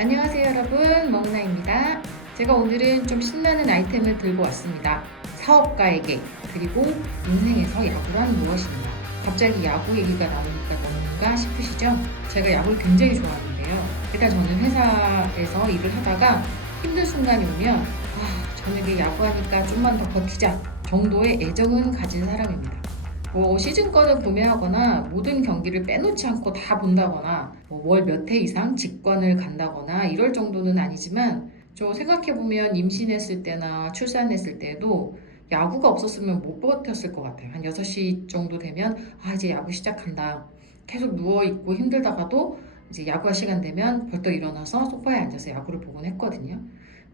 안녕하세요 여러분, 먹나입니다. 제가 오늘은 좀 신나는 아이템을 들고 왔습니다. 사업가에게, 그리고 인생에서 야구란 무엇인가. 갑자기 야구 얘기가 나오니까 뭔가 싶으시죠? 제가 야구를 굉장히 좋아하는데요. 일단 저는 회사에서 일을 하다가 힘든 순간이 오면 저녁에 야구하니까 좀만 더 버티자 정도의 애정은 가진 사람입니다. 시즌권을 구매하거나 모든 경기를 빼놓지 않고 다 본다거나 월 몇 회 이상 직관을 간다거나 이럴 정도는 아니지만, 저 생각해보면 임신했을 때나 출산했을 때도 야구가 없었으면 못 버텼을 것 같아요. 한 6시 정도 되면 이제 야구 시작한다. 계속 누워있고 힘들다가도 이제 야구할 시간 되면 벌떡 일어나서 소파에 앉아서 야구를 보곤 했거든요.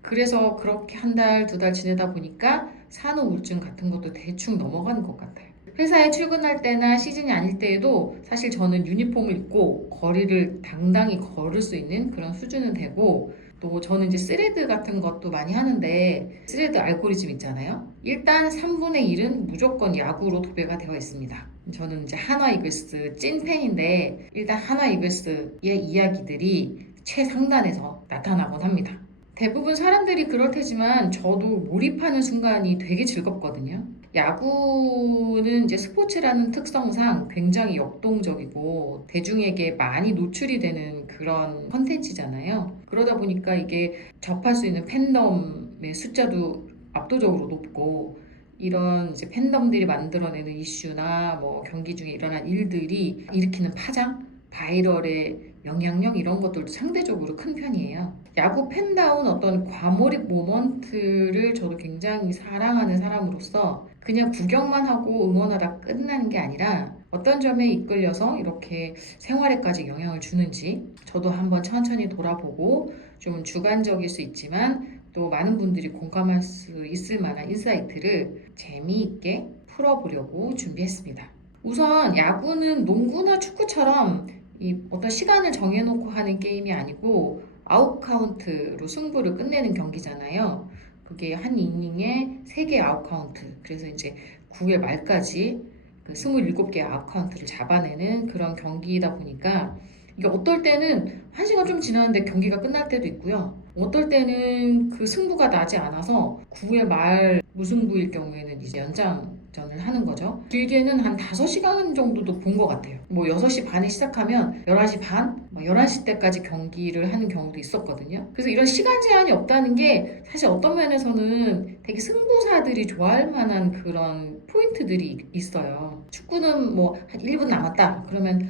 그래서 그렇게 한 달, 2달 지내다 보니까 산후 우울증 같은 것도 대충 넘어가는 것 같아요. 회사에 출근할 때나 시즌이 아닐 때에도 사실 저는 유니폼을 입고 거리를 당당히 걸을 수 있는 그런 수준은 되고, 또 저는 이제 스레드 같은 것도 많이 하는데, 스레드 알고리즘 있잖아요. 일단 3분의 1은 무조건 야구로 도배가 되어 있습니다. 저는 이제 한화 이글스 찐팬인데, 일단 한화 이글스의 이야기들이 최상단에서 나타나곤 합니다. 대부분 사람들이 그럴 테지만 저도 몰입하는 순간이 되게 즐겁거든요. 야구는 이제 스포츠라는 특성상 굉장히 역동적이고 대중에게 많이 노출이 되는 그런 컨텐츠잖아요. 그러다 보니까 이게 접할 수 있는 팬덤의 숫자도 압도적으로 높고, 이런 이제 팬덤들이 만들어내는 이슈나 경기 중에 일어난 일들이 일으키는 파장, 바이럴의 영향력, 이런 것들도 상대적으로 큰 편이에요. 야구 팬다운 어떤 과몰입 모먼트를 저도 굉장히 사랑하는 사람으로서 그냥 구경만 하고 응원하다 끝나는 게 아니라 어떤 점에 이끌려서 이렇게 생활에까지 영향을 주는지 저도 한번 천천히 돌아보고, 좀 주관적일 수 있지만 또 많은 분들이 공감할 수 있을 만한 인사이트를 재미있게 풀어보려고 준비했습니다. 우선 야구는 농구나 축구처럼 이 어떤 시간을 정해놓고 하는 게임이 아니고 아웃 카운트로 승부를 끝내는 경기잖아요. 그게 한 이닝에 3개 아웃 카운트. 그래서 이제 9회 말까지 그 27개의 아웃 카운트를 잡아내는 그런 경기이다 보니까, 이게 어떨 때는 1시간 좀 지났는데 경기가 끝날 때도 있고요. 어떨 때는 그 승부가 나지 않아서 9회 말 무승부일 경우에는 이제 연장전을 하는 거죠. 길게는 한 5시간 정도도 본 것 같아요. 6시 반에 시작하면 11시 반, 11시 때까지 경기를 하는 경우도 있었거든요. 그래서 이런 시간 제한이 없다는 게 사실 어떤 면에서는 되게 승부사들이 좋아할 만한 그런 포인트들이 있어요. 축구는 한 1분 남았다 그러면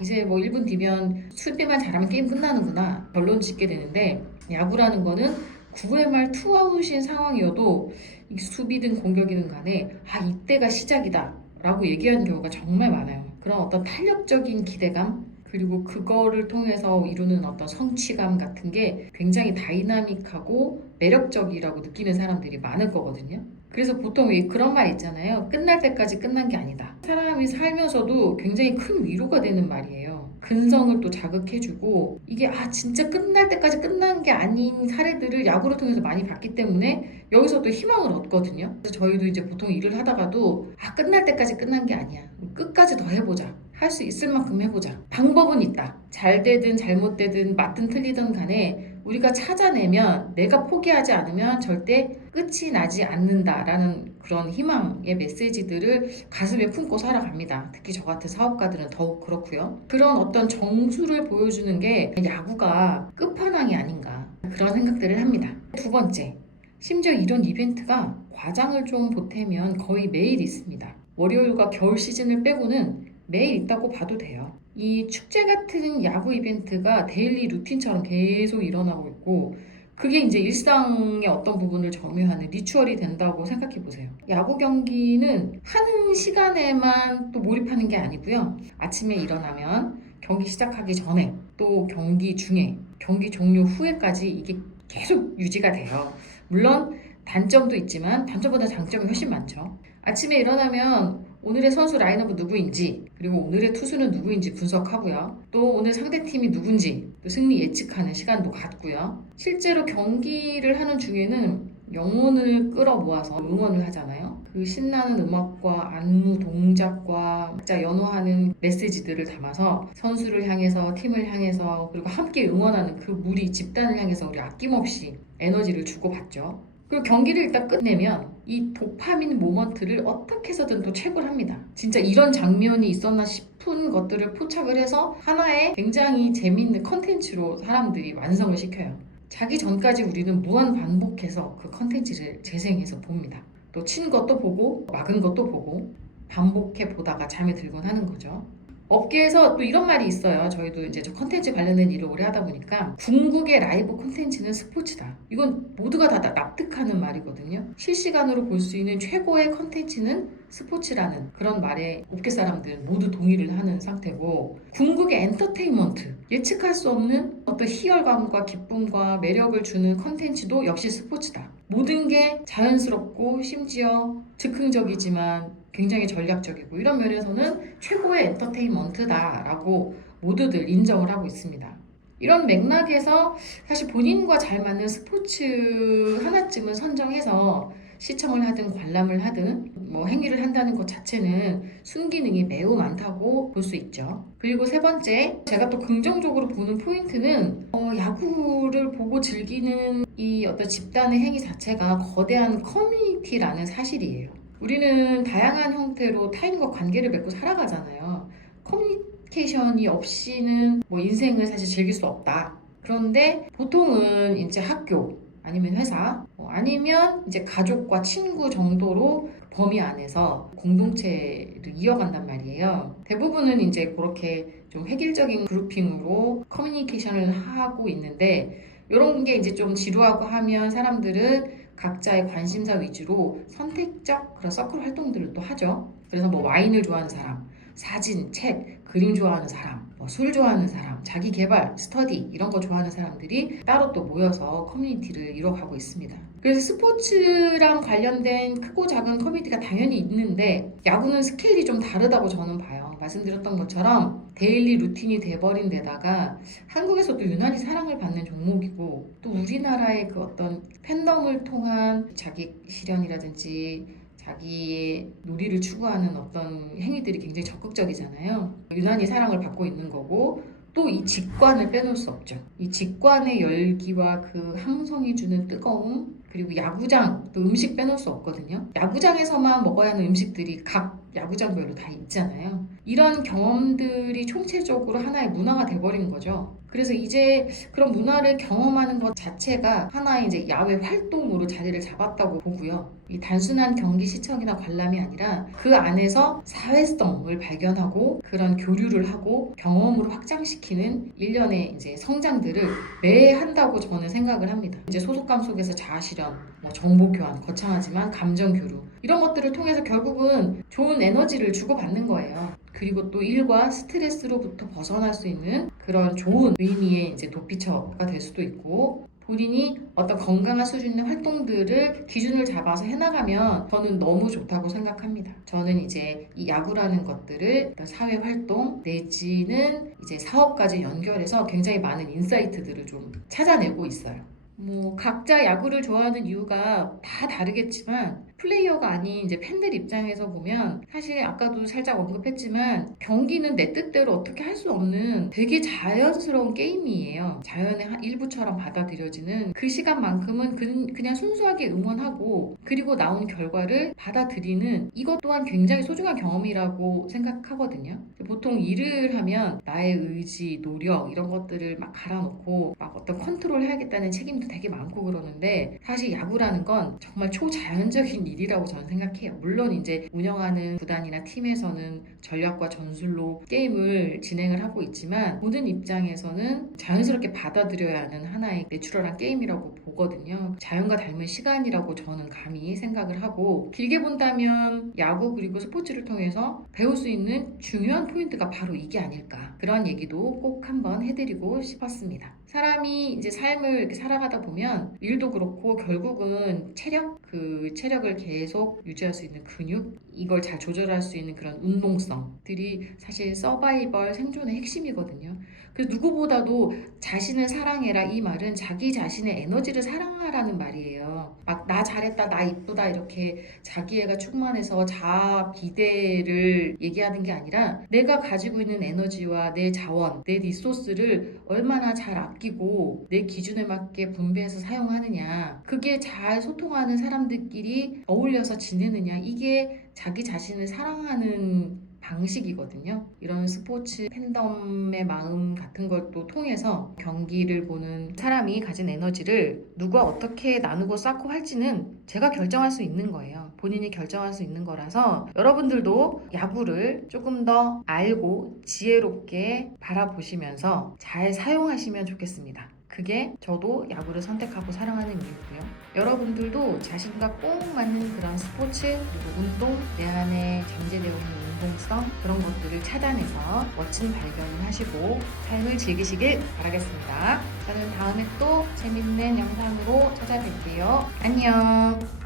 이제 1분 뒤면 수비만 잘하면 게임 끝나는구나 결론 짓게 되는데, 야구라는 거는 9회 말 투아웃인 상황이어도 수비든 공격이든 간에 이때가 시작이다 라고 얘기하는 경우가 정말 많아요. 그런 어떤 탄력적인 기대감, 그리고 그거를 통해서 이루는 어떤 성취감 같은 게 굉장히 다이나믹하고 매력적이라고 느끼는 사람들이 많을 거거든요. 그래서 보통 왜 그런 말 있잖아요. 끝날 때까지 끝난 게 아니다. 사람이 살면서도 굉장히 큰 위로가 되는 말이에요. 근성을 또 자극해주고, 이게 진짜 끝날 때까지 끝난 게 아닌 사례들을 야구를 통해서 많이 봤기 때문에 여기서 또 희망을 얻거든요. 그래서 저희도 이제 보통 일을 하다가도 끝날 때까지 끝난 게 아니야. 끝까지 더 해보자. 할 수 있을 만큼 해보자. 방법은 있다. 잘 되든 잘못되든 맞든 틀리든 간에 우리가 찾아내면, 내가 포기하지 않으면 절대 끝이 나지 않는다라는 그런 희망의 메시지들을 가슴에 품고 살아갑니다. 특히 저 같은 사업가들은 더욱 그렇고요. 그런 어떤 정수를 보여주는 게 야구가 끝판왕이 아닌가, 그런 생각들을 합니다. 두 번째, 심지어 이런 이벤트가 과장을 좀 보태면 거의 매일 있습니다. 월요일과 겨울 시즌을 빼고는 매일 있다고 봐도 돼요. 이 축제 같은 야구 이벤트가 데일리 루틴처럼 계속 일어나고 있고, 그게 이제 일상의 어떤 부분을 점유하는 리추얼이 된다고 생각해 보세요. 야구 경기는 하는 시간에만 또 몰입하는 게 아니고요. 아침에 일어나면 경기 시작하기 전에, 또 경기 중에, 경기 종료 후에까지 이게 계속 유지가 돼요. 물론 단점도 있지만 단점보다 장점이 훨씬 많죠. 아침에 일어나면 오늘의 선수 라인업은 누구인지, 그리고 오늘의 투수는 누구인지 분석하고요. 또 오늘 상대팀이 누군지 또 승리 예측하는 시간도 갖고요. 실제로 경기를 하는 중에는 영혼을 끌어모아서 응원을 하잖아요. 그 신나는 음악과 안무 동작과 각자 연호하는 메시지들을 담아서 선수를 향해서, 팀을 향해서, 그리고 함께 응원하는 그 무리 집단을 향해서 우리 아낌없이 에너지를 주고받죠. 그리고 경기를 일단 끝내면 이 도파민 모먼트를 어떻게 해서든 또 채굴 합니다. 진짜 이런 장면이 있었나 싶은 것들을 포착을 해서 하나의 굉장히 재밌는 컨텐츠로 사람들이 완성을 시켜요. 자기 전까지 우리는 무한 반복해서 그 컨텐츠를 재생해서 봅니다. 또 친 것도 보고 막은 것도 보고 반복해 보다가 잠에 들곤 하는 거죠. 업계에서 또 이런 말이 있어요. 저희도 이제 저 컨텐츠 관련된 일을 오래 하다 보니까 궁극의 라이브 콘텐츠는 스포츠다. 이건 모두가 다 납득하는 말이거든요. 실시간으로 볼 수 있는 최고의 컨텐츠는 스포츠라는 그런 말에 업계 사람들 모두 동의를 하는 상태고, 궁극의 엔터테인먼트, 예측할 수 없는 어떤 희열감과 기쁨과 매력을 주는 컨텐츠도 역시 스포츠다. 모든 게 자연스럽고 심지어 즉흥적이지만 굉장히 전략적이고 이런 면에서는 최고의 엔터테인먼트다라고 모두들 인정을 하고 있습니다. 이런 맥락에서 사실 본인과 잘 맞는 스포츠 하나쯤은 선정해서 시청을 하든 관람을 하든 뭐 행위를 한다는 것 자체는 순기능이 매우 많다고 볼 수 있죠. 그리고 세 번째, 제가 또 긍정적으로 보는 포인트는 야구를 보고 즐기는 이 어떤 집단의 행위 자체가 거대한 커뮤니티라는 사실이에요. 우리는 다양한 형태로 타인과 관계를 맺고 살아가잖아요. 커뮤니케이션이 없이는 뭐 인생을 사실 즐길 수 없다. 그런데 보통은 이제 학교 아니면 회사 아니면 이제 가족과 친구 정도로 범위 안에서 공동체를 이어간단 말이에요. 대부분은 이제 그렇게 좀 획일적인 그룹핑으로 커뮤니케이션을 하고 있는데, 이런 게 이제 좀 지루하고 하면 사람들은 각자의 관심사 위주로 선택적 그런 서클 활동들을 또 하죠. 그래서 뭐 와인을 좋아하는 사람, 사진, 책, 그림 좋아하는 사람, 술 좋아하는 사람, 자기 개발, 스터디 이런 거 좋아하는 사람들이 따로 또 모여서 커뮤니티를 이뤄가고 있습니다. 그래서 스포츠랑 관련된 크고 작은 커뮤니티가 당연히 있는데 야구는 스케일이 좀 다르다고 저는 봐요. 말씀드렸던 것처럼 데일리 루틴이 돼버린 데다가 한국에서도 유난히 사랑을 받는 종목이고, 또 우리나라의 그 어떤 팬덤을 통한 자기 실현이라든지 자기의 놀이를 추구하는 어떤 행위들이 굉장히 적극적이잖아요. 유난히 사랑을 받고 있는 거고, 또 이 직관을 빼놓을 수 없죠. 이 직관의 열기와 그 함성이 주는 뜨거움, 그리고 야구장, 또 음식 빼놓을 수 없거든요. 야구장에서만 먹어야 하는 음식들이 각 야구장별로 다 있잖아요. 이런 경험들이 총체적으로 하나의 문화가 돼버린 거죠. 그래서 이제 그런 문화를 경험하는 것 자체가 하나의 이제 야외 활동으로 자리를 잡았다고 보고요. 이 단순한 경기 시청이나 관람이 아니라 그 안에서 사회성을 발견하고 그런 교류를 하고 경험으로 확장시키는 일련의 이제 성장들을 매해 한다고 저는 생각을 합니다. 이제 소속감 속에서 자아 실현, 뭐 정보 교환, 거창하지만 감정 교류 이런 것들을 통해서 결국은 좋은 에너지를 주고받는 거예요. 그리고 또 일과 스트레스로부터 벗어날 수 있는 그런 좋은 의미의 이제 도피처가 될 수도 있고, 본인이 어떤 건강한 수준의 활동들을 기준을 잡아서 해나가면 저는 너무 좋다고 생각합니다. 저는 이제 이 야구라는 것들을 어떤 사회 활동 내지는 이제 사업까지 연결해서 굉장히 많은 인사이트들을 좀 찾아내고 있어요. 뭐 각자 야구를 좋아하는 이유가 다 다르겠지만 플레이어가 아닌 이제 팬들 입장에서 보면 사실 아까도 살짝 언급했지만 경기는 내 뜻대로 어떻게 할 수 없는 되게 자연스러운 게임이에요. 자연의 일부처럼 받아들여지는 그 시간만큼은 그냥 순수하게 응원하고 그리고 나온 결과를 받아들이는 이것 또한 굉장히 소중한 경험이라고 생각하거든요. 보통 일을 하면 나의 의지, 노력 이런 것들을 막 갈아놓고 막 어떤 컨트롤 해야겠다는 책임도 되게 많고 그러는데, 사실 야구라는 건 정말 초자연적인 일이라고 저는 생각해요. 물론 이제 운영하는 구단이나 팀에서는 전략과 전술로 게임을 진행을 하고 있지만 보는 입장에서는 자연스럽게 받아들여야 하는 하나의 내추럴한 게임이라고 보거든요. 자연과 닮은 시간이라고 저는 감히 생각을 하고, 길게 본다면 야구 그리고 스포츠를 통해서 배울 수 있는 중요한 포인트가 바로 이게 아닐까, 그런 얘기도 꼭 한번 해드리고 싶었습니다. 사람이 이제 삶을 이렇게 살아가다 보면 일도 그렇고 결국은 그 체력을 계속 유지할 수 있는 근육, 이걸 잘 조절할 수 있는 그런 운동성들이 사실 서바이벌 생존의 핵심이거든요. 그래서 누구보다도 자신을 사랑해라 이 말은 자기 자신의 에너지를 사랑하라는 말이에요. 막 나 잘했다, 나 이쁘다 이렇게 자기애가 충만해서 자아 비대를 얘기하는 게 아니라 내가 가지고 있는 에너지와 내 자원, 내 리소스를 얼마나 잘 아끼고 내 기준에 맞게 분배해서 사용하느냐. 그게 잘 소통하는 사람들끼리 어울려서 지내느냐. 이게 자기 자신을 사랑하는 방식이거든요. 이런 스포츠 팬덤의 마음 같은 걸 또 통해서 경기를 보는 사람이 가진 에너지를 누가 어떻게 나누고 쌓고 할지는 제가 결정할 수 있는 거예요. 본인이 결정할 수 있는 거라서 여러분들도 야구를 조금 더 알고 지혜롭게 바라보시면서 잘 사용하시면 좋겠습니다. 그게 저도 야구를 선택하고 사랑하는 이유고요. 여러분들도 자신과 꼭 맞는 그런 스포츠 그리고 운동, 내 안에 잠재되어 있는 운동성 그런 것들을 찾아내서 멋진 발견을 하시고 삶을 즐기시길 바라겠습니다. 저는 다음에 또 재밌는 영상으로 찾아뵐게요. 안녕.